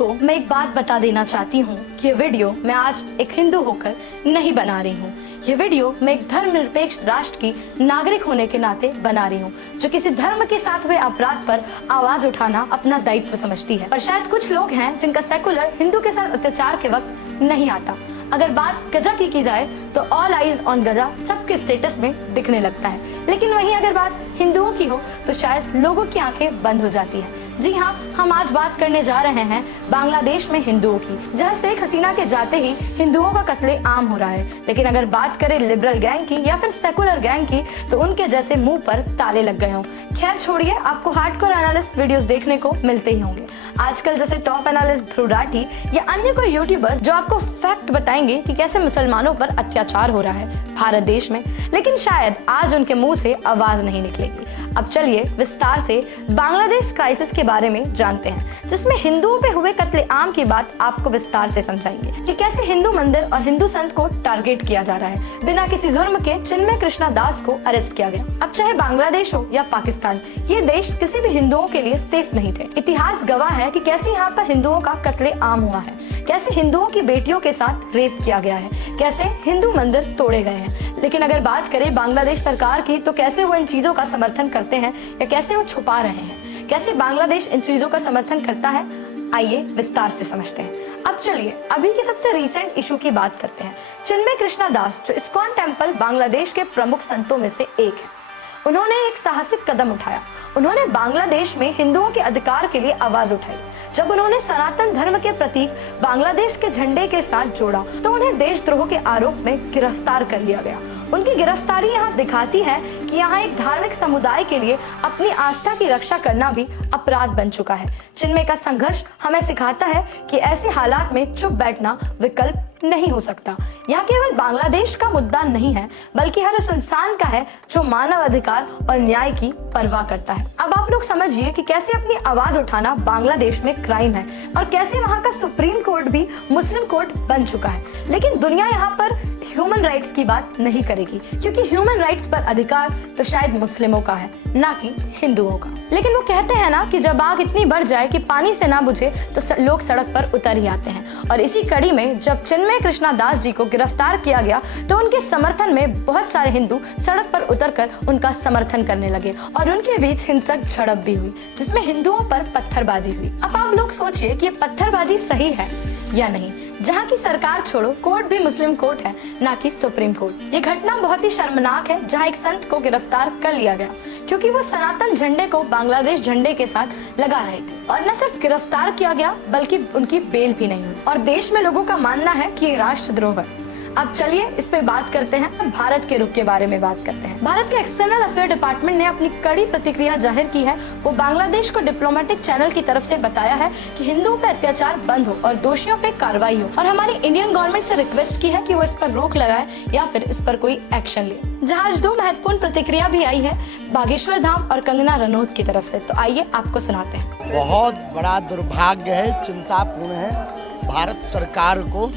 सबको मैं एक बात बता देना चाहती हूँ कि ये वीडियो मैं आज एक हिंदू होकर नहीं बना रही हूँ। ये वीडियो मैं एक धर्मनिरपेक्ष राष्ट्र की नागरिक होने के नाते बना रही हूँ, जो किसी धर्म के साथ हुए अपराध पर आवाज उठाना अपना दायित्व समझती है। पर शायद कुछ लोग हैं जिनका सेकुलर हिंदू के साथ अत्याचार के वक्त नहीं आता। अगर बात गजा की जाए तो ऑल आइज ऑन गजा सबके स्टेटस में दिखने लगता है, लेकिन वहीं अगर बात हिंदुओं की हो तो शायद लोगों की आंखें बंद हो जाती है। जी हाँ, हम आज बात करने जा रहे हैं बांग्लादेश में हिंदुओं की, जहां शेख हसीना के जाते ही हिंदुओं का कत्ले आम हो रहा है। लेकिन अगर बात करें लिबरल गैंग की या फिर सेकुलर गैंग की तो उनके जैसे मुंह पर ताले लग गए हों। खैर छोड़िए, आपको हार्डकोर एनालिस्ट वीडियोस देखने को मिलते ही होंगे आजकल, जैसे टॉप एनालिस्ट ध्रुव राठी या अन्य कोई यूट्यूबर्स जो आपको फैक्ट बताएंगे कि कैसे मुसलमानों पर अत्याचार हो रहा है भारत देश में। लेकिन शायद आज उनके मुंह से आवाज नहीं निकलेगी। अब चलिए विस्तार से बांग्लादेश क्राइसिस के बारे में जानते हैं, जिसमें हिंदुओं पे हुए कत्लेआम की बात आपको विस्तार से समझाएंगे कि कैसे हिंदू मंदिर और हिंदू संत को टारगेट किया जा रहा है। बिना किसी जुर्म के चिन्मय कृष्णा दास को अरेस्ट किया गया। अब चाहे बांग्लादेश हो या पाकिस्तान, ये देश किसी भी हिंदुओं के लिए सेफ नहीं थे। इतिहास गवाह है कि कैसे यहाँ पर हिंदुओं का कत्लेआम हुआ है, कैसे हिंदुओं की बेटियों के साथ रेप किया गया है, कैसे हिंदू मंदिर तोड़े गए हैं। लेकिन अगर बात करें बांग्लादेश सरकार की तो कैसे वो इन चीजों का समर्थन करते हैं या कैसे वो छुपा रहे हैं, कैसे बांग्लादेश इन चीजों का समर्थन करता है, आइए विस्तार से समझते हैं। अब चलिए अभी की सबसे रीसेंट इशू की बात करते हैं। चिन्मय कृष्णा दास, जो इस्कॉन टेम्पल बांग्लादेश के प्रमुख संतों में से एक है, उन्होंने एक साहसिक कदम उठाया। उन्होंने बांग्लादेश में हिंदुओं के अधिकार के लिए आवाज उठाई। जब उन्होंने सनातन धर्म के प्रतीक बांग्लादेश के झंडे के साथ जोड़ा तो उन्हें देशद्रोह के आरोप में गिरफ्तार कर लिया गया। उनकी गिरफ्तारी यहाँ दिखाती है कि यहाँ एक धार्मिक समुदाय के लिए अपनी आस्था की रक्षा करना भी अपराध बन चुका है। चिन्मय का संघर्ष हमें सिखाता है कि ऐसे हालात में चुप बैठना विकल्प नहीं हो सकता। यह केवल बांग्लादेश का मुद्दा नहीं है, बल्कि हर उस इंसान का है जो मानव अधिकार और न्याय की परवाह करता है। अब आप लोग समझिए कि कैसे अपनी आवाज उठाना बांग्लादेश में क्राइम है और कैसे वहाँ का सुप्रीम कोर्ट भी मुस्लिम कोर्ट बन चुका है। लेकिन दुनिया यहाँ पर ह्यूमन राइट्स की बात नहीं करेगी, क्योंकि ह्यूमन राइट्स पर अधिकार तो शायद मुस्लिमों का है, ना कि हिंदुओं का। लेकिन वो कहते हैं ना कि जब आग इतनी बढ़ जाए कि पानी से ना बुझे तो लोग सड़क पर उतर ही आते हैं। और इसी कड़ी में जब चिन्मय कृष्णा दास जी को गिरफ्तार किया गया तो उनके समर्थन में बहुत सारे हिंदू सड़क पर उतरकर उनका समर्थन करने लगे और उनके बीच हिंसक झड़प भी हुई, जिसमें हिंदुओं पर पत्थरबाजी हुई। अब आप लोग सोचिए कि ये पत्थरबाजी सही है या नहीं, जहाँ की सरकार छोड़ो कोर्ट भी मुस्लिम कोर्ट है, ना कि सुप्रीम कोर्ट। ये घटना बहुत ही शर्मनाक है, जहाँ एक संत को गिरफ्तार कर लिया गया क्योंकि वो सनातन झंडे को बांग्लादेश झंडे के साथ लगा रहे थे। और न सिर्फ गिरफ्तार किया गया बल्कि उनकी बेल भी नहीं हुई। और देश में लोगों का मानना है कि ये राष्ट्रद्रोह है। अब चलिए इस पे बात करते हैं, भारत के रुख के बारे में बात करते हैं। भारत के एक्सटर्नल अफेयर डिपार्टमेंट ने अपनी कड़ी प्रतिक्रिया जाहिर की है। वो बांग्लादेश को डिप्लोमेटिक चैनल की तरफ से बताया है कि हिंदुओं पे अत्याचार बंद हो और दोषियों पे कार्रवाई हो, और हमारी इंडियन गवर्नमेंट से रिक्वेस्ट की है कि वो इस पर रोक लगाए या फिर इस पर कोई एक्शन ले। जहाँ आज दो महत्वपूर्ण प्रतिक्रिया भी आई है बागेश्वर धाम और कंगना रनौत की तरफ से, तो आइए आपको सुनाते हैं। बहुत बड़ा दुर्भाग्य है, चिंतापूर्ण है। भारत सरकार को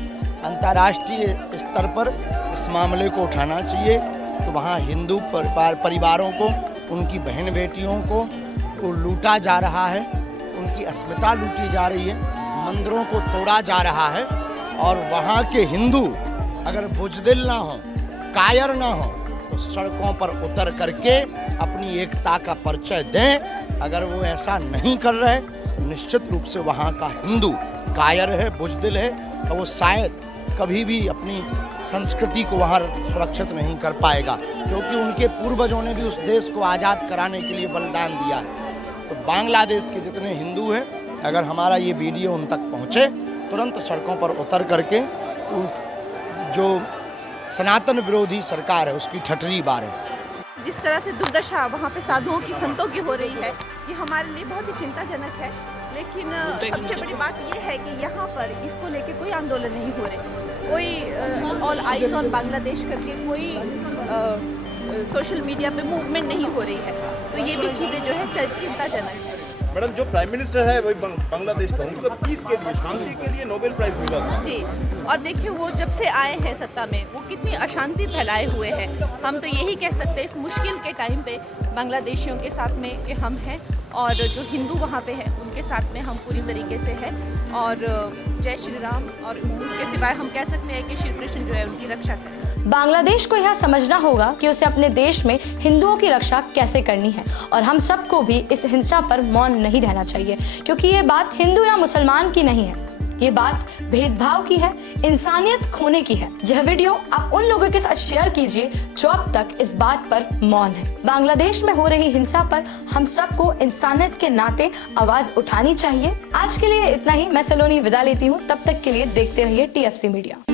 अंतर्राष्ट्रीय स्तर पर इस मामले को उठाना चाहिए तो वहाँ हिंदू परिवारों को, उनकी बहन बेटियों को लूटा जा रहा है, उनकी अस्मिता लूटी जा रही है, मंदिरों को तोड़ा जा रहा है। और वहाँ के हिंदू अगर बुजदिल ना हो, कायर ना हो, तो सड़कों पर उतर करके अपनी एकता का परिचय दें। अगर वो ऐसा नहीं कर रहे तो निश्चित रूप से वहाँ का हिंदू कायर है, बुजदिल है, तो वो शायद कभी भी अपनी संस्कृति को वहाँ सुरक्षित नहीं कर पाएगा, क्योंकि उनके पूर्वजों ने भी उस देश को आज़ाद कराने के लिए बलिदान दिया है। तो बांग्लादेश के जितने हिंदू हैं, अगर हमारा ये वीडियो उन तक पहुँचे, तुरंत सड़कों पर उतर करके जो सनातन विरोधी सरकार है उसकी ठठरी बार है। जिस तरह से दुर्दशा वहाँ पे साधुओं की, संतों की हो रही है, ये हमारे लिए बहुत ही चिंताजनक है। लेकिन सबसे बड़ी बात ये है कि यहाँ पर इसको लेके कोई आंदोलन नहीं हो रहे, कोई ऑल आइज ऑन बांग्लादेश करके कोई सोशल मीडिया पे मूवमेंट नहीं हो रही है। तो ये भी चीज़ें जो है चिंताजनक है। मैडम जो प्राइम मिनिस्टर है वही बांग्लादेश का, उनको पीस के लिए, शांति के लिए नोबेल प्राइज मिला था। जी, और देखिए वो जब से आए हैं सत्ता में वो कितनी अशांति फैलाए हुए हैं। हम तो यही कह सकते हैं इस मुश्किल के टाइम पे बांग्लादेशियों के साथ में कि हम हैं, और जो हिंदू वहाँ पे हैं उनके साथ में हम पूरी तरीके से हैं। और जय श्री राम, और उसके सिवाय हम कह सकते हैं कि श्री कृष्ण जो है उनकी रक्षा करें। बांग्लादेश को यह समझना होगा कि उसे अपने देश में हिंदुओं की रक्षा कैसे करनी है, और हम सबको भी इस हिंसा पर मौन नहीं रहना चाहिए, क्योंकि ये बात हिंदू या मुसलमान की नहीं है, ये बात भेदभाव की है, इंसानियत खोने की है। यह वीडियो आप उन लोगों के साथ शेयर कीजिए जो अब तक इस बात पर मौन है। बांग्लादेश में हो रही हिंसा पर हम सबको इंसानियत के नाते आवाज उठानी चाहिए। आज के लिए इतना ही। मैं सलोनी विदा लेती हूँ, तब तक के लिए देखते रहिए TFC मीडिया।